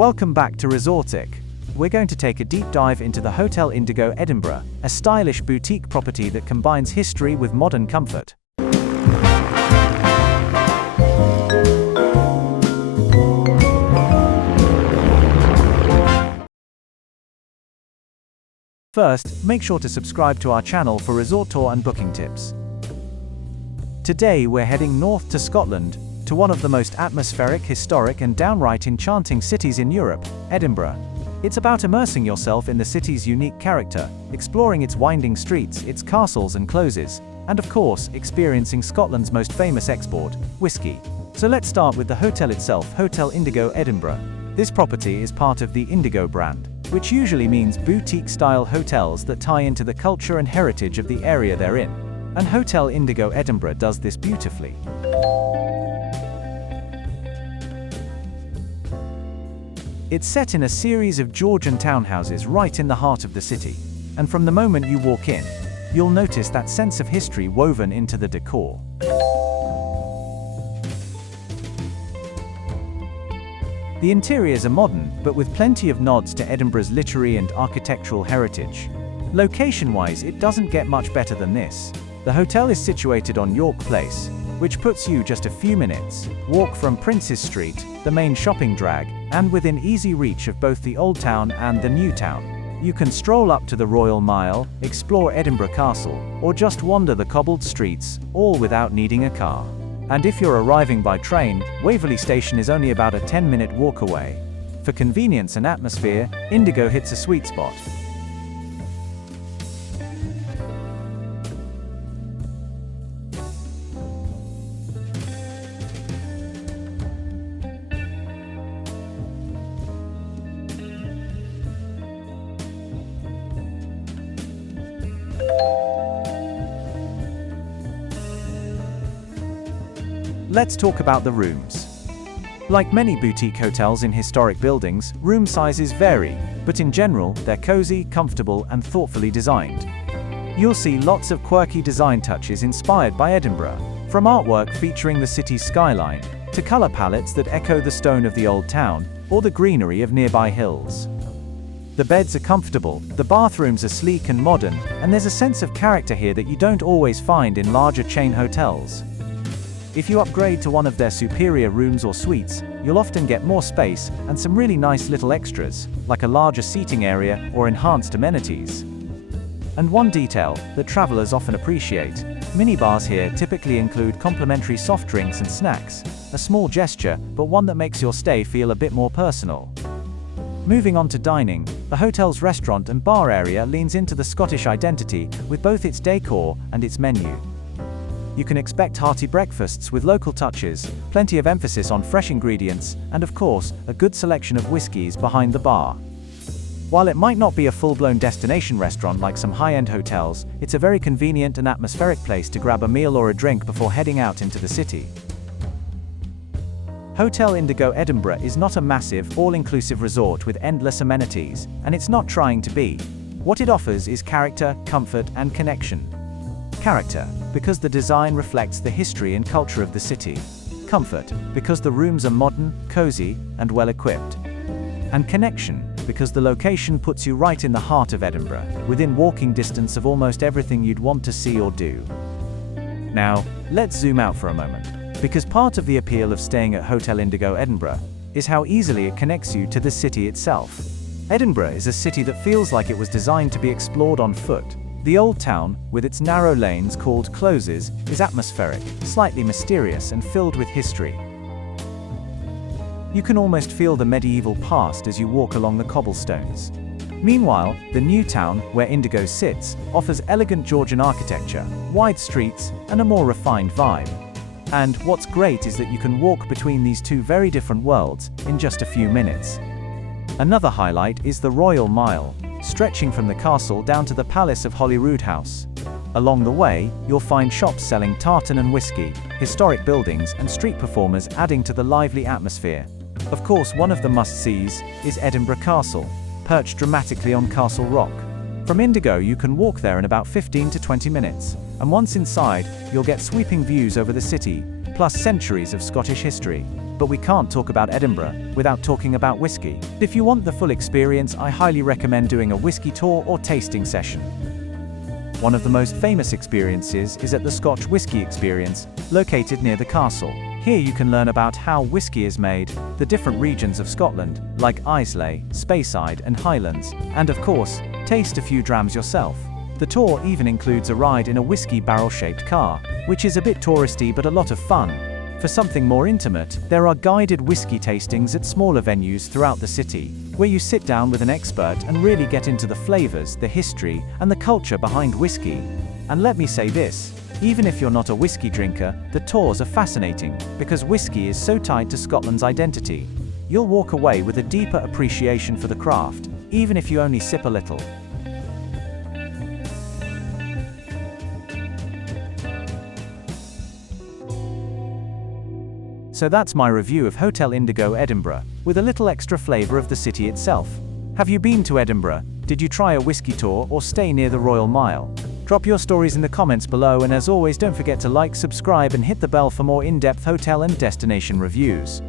Welcome back to Resortic. We're going to take a deep dive into the Hotel Indigo Edinburgh, a stylish boutique property that combines history with modern comfort. First, make sure to subscribe to our channel for resort tour and booking tips. Today we're heading north to Scotland, to one of the most atmospheric, historic and downright enchanting cities in Europe, Edinburgh. It's about immersing yourself in the city's unique character, exploring its winding streets, its castles and closes, and of course, experiencing Scotland's most famous export, whisky. So let's start with the hotel itself, Hotel Indigo Edinburgh. This property is part of the Indigo brand, which usually means boutique-style hotels that tie into the culture and heritage of the area they're in. And Hotel Indigo Edinburgh does this beautifully. It's set in a series of Georgian townhouses right in the heart of the city, and from the moment you walk in, you'll notice that sense of history woven into the decor. The interiors are modern, but with plenty of nods to Edinburgh's literary and architectural heritage. Location-wise, it doesn't get much better than this. The hotel is situated on York Place, which puts you just a few minutes walk from Princes Street, the main shopping drag, and within easy reach of both the Old Town and the New Town. You can stroll up to the Royal Mile, explore Edinburgh Castle, or just wander the cobbled streets, all without needing a car. And if you're arriving by train, Waverley Station is only about a 10-minute walk away. For convenience and atmosphere, Indigo hits a sweet spot. Let's talk about the rooms. Like many boutique hotels in historic buildings, room sizes vary, but in general, they're cozy, comfortable, and thoughtfully designed. You'll see lots of quirky design touches inspired by Edinburgh, from artwork featuring the city's skyline, to color palettes that echo the stone of the Old Town, or the greenery of nearby hills. The beds are comfortable, the bathrooms are sleek and modern, and there's a sense of character here that you don't always find in larger chain hotels. If you upgrade to one of their superior rooms or suites, you'll often get more space and some really nice little extras, like a larger seating area or enhanced amenities. And one detail that travelers often appreciate, minibars here typically include complimentary soft drinks and snacks, a small gesture, but one that makes your stay feel a bit more personal. Moving on to dining, the hotel's restaurant and bar area leans into the Scottish identity with both its decor and its menu. You can expect hearty breakfasts with local touches, plenty of emphasis on fresh ingredients, and of course, a good selection of whiskies behind the bar. While it might not be a full-blown destination restaurant like some high-end hotels, it's a very convenient and atmospheric place to grab a meal or a drink before heading out into the city. Hotel Indigo Edinburgh is not a massive, all-inclusive resort with endless amenities, and it's not trying to be. What it offers is character, comfort, and connection. Character, because the design reflects the history and culture of the city. Comfort, because the rooms are modern, cozy, and well-equipped. And connection, because the location puts you right in the heart of Edinburgh, within walking distance of almost everything you'd want to see or do. Now, let's zoom out for a moment, because part of the appeal of staying at Hotel Indigo Edinburgh is how easily it connects you to the city itself. Edinburgh is a city that feels like it was designed to be explored on foot. The Old Town, with its narrow lanes called closes, is atmospheric, slightly mysterious and filled with history. You can almost feel the medieval past as you walk along the cobblestones. Meanwhile, the New Town, where Indigo sits, offers elegant Georgian architecture, wide streets, and a more refined vibe. And what's great is that you can walk between these two very different worlds in just a few minutes. Another highlight is the Royal Mile, stretching from the castle down to the Palace of Holyrood House. Along the way, you'll find shops selling tartan and whiskey, historic buildings, and street performers adding to the lively atmosphere. Of course, one of the must-sees is Edinburgh Castle, perched dramatically on Castle Rock. From Indigo, you can walk there in about 15 to 20 minutes, and once inside, you'll get sweeping views over the city, plus centuries of Scottish history. But we can't talk about Edinburgh without talking about whiskey. If you want the full experience, I highly recommend doing a whiskey tour or tasting session. One of the most famous experiences is at the Scotch Whisky Experience, located near the castle. Here you can learn about how whiskey is made, the different regions of Scotland, like Islay, Speyside and Highlands, and of course, taste a few drams yourself. The tour even includes a ride in a whiskey barrel-shaped car, which is a bit touristy but a lot of fun. For something more intimate, there are guided whiskey tastings at smaller venues throughout the city, where you sit down with an expert and really get into the flavors, the history, and the culture behind whiskey. And let me say this, even if you're not a whiskey drinker, the tours are fascinating, because whiskey is so tied to Scotland's identity. You'll walk away with a deeper appreciation for the craft, even if you only sip a little. So that's my review of Hotel Indigo Edinburgh, with a little extra flavor of the city itself. Have you been to Edinburgh? Did you try a whiskey tour or stay near the Royal Mile? Drop your stories in the comments below, and as always, don't forget to like, subscribe and hit the bell for more in-depth hotel and destination reviews.